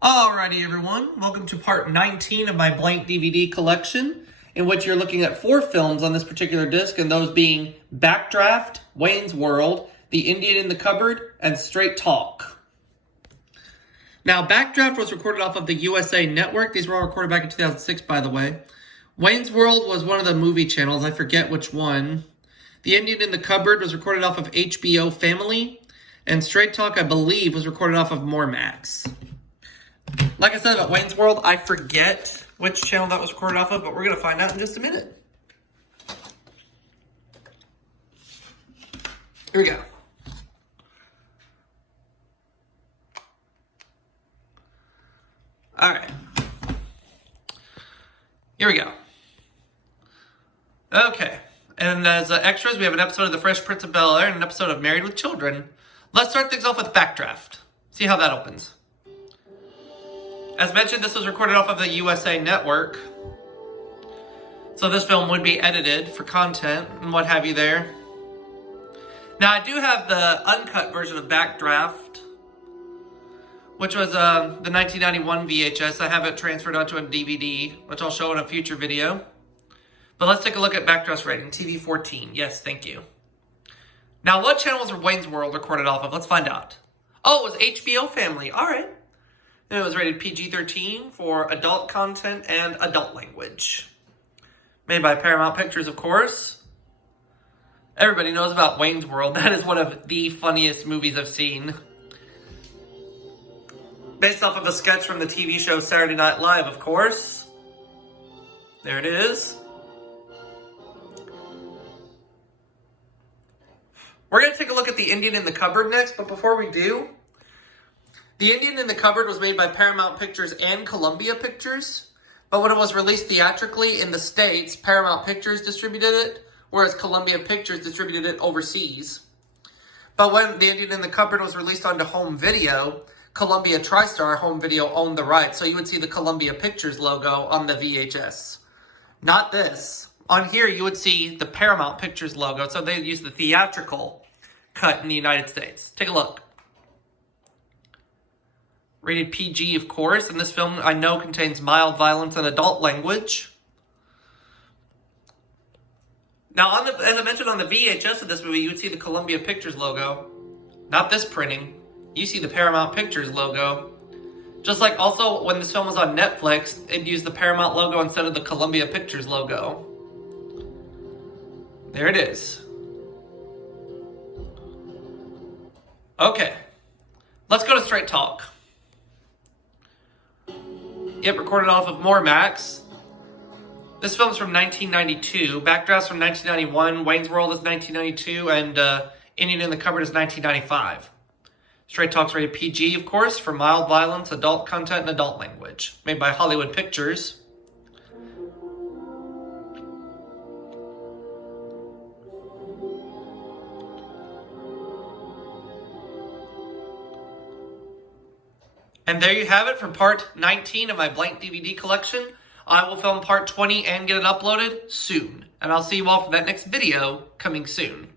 Alrighty everyone, welcome to part 19 of my blank DVD collection, in which you're looking at 4 films on this particular disc, and those being Backdraft, Wayne's World, The Indian in the Cupboard, and Straight Talk. Now, Backdraft was recorded off of the USA Network. These were all recorded back in 2006, by the way. Wayne's World was one of the movie channels, I forget which one. The Indian in the Cupboard was recorded off of HBO Family, and Straight Talk, I believe, was recorded off of More Max. Like I said about Wayne's World, I forget which channel that was recorded off of, but we're going to find out in just a minute. Here we go. Alright. Here we go. Okay. And as extras, we have an episode of The Fresh Prince of Bel-Air and an episode of Married with Children. Let's start things off with Backdraft. See how that opens. As mentioned, this was recorded off of the USA Network. So this film would be edited for content and what have you there. Now, I do have the uncut version of Backdraft, which was the 1991 VHS. I have it transferred onto a DVD, which I'll show in a future video. But let's take a look at Backdraft's rating. TV 14. Yes, thank you. Now, what channel was Wayne's World recorded off of? Let's find out. Oh, it was HBO Family. All right. And it was rated PG-13 for adult content and adult language. Made by Paramount Pictures, of course. Everybody knows about Wayne's World. That is one of the funniest movies I've seen. Based off of a sketch from the TV show Saturday Night Live, of course. There it is. We're going to take a look at The Indian in the Cupboard next, but before we do, The Indian in the Cupboard was made by Paramount Pictures and Columbia Pictures, but when it was released theatrically in the States, Paramount Pictures distributed it, whereas Columbia Pictures distributed it overseas. But when The Indian in the Cupboard was released onto home video, Columbia TriStar Home Video owned the rights, so you would see the Columbia Pictures logo on the VHS. Not this. On here, you would see the Paramount Pictures logo, so they used the theatrical cut in the United States. Take a look. Rated PG, of course, and this film, I know, contains mild violence and adult language. Now, as I mentioned on the VHS of this movie, you would see the Columbia Pictures logo. Not this printing. You see the Paramount Pictures logo. Just like also, when this film was on Netflix, it used the Paramount logo instead of the Columbia Pictures logo. There it is. Okay. Let's go to Straight Talk. Yep, recorded off of More Max. This film's from 1992. Backdraft's from 1991. Wayne's World is 1992. And Indian in the Cupboard is 1995. Straight Talk's rated PG, of course, for mild violence, adult content, and adult language. Made by Hollywood Pictures. And there you have it for part 19 of my blank DVD collection. I will film part 20 and get it uploaded soon. And I'll see you all for that next video coming soon.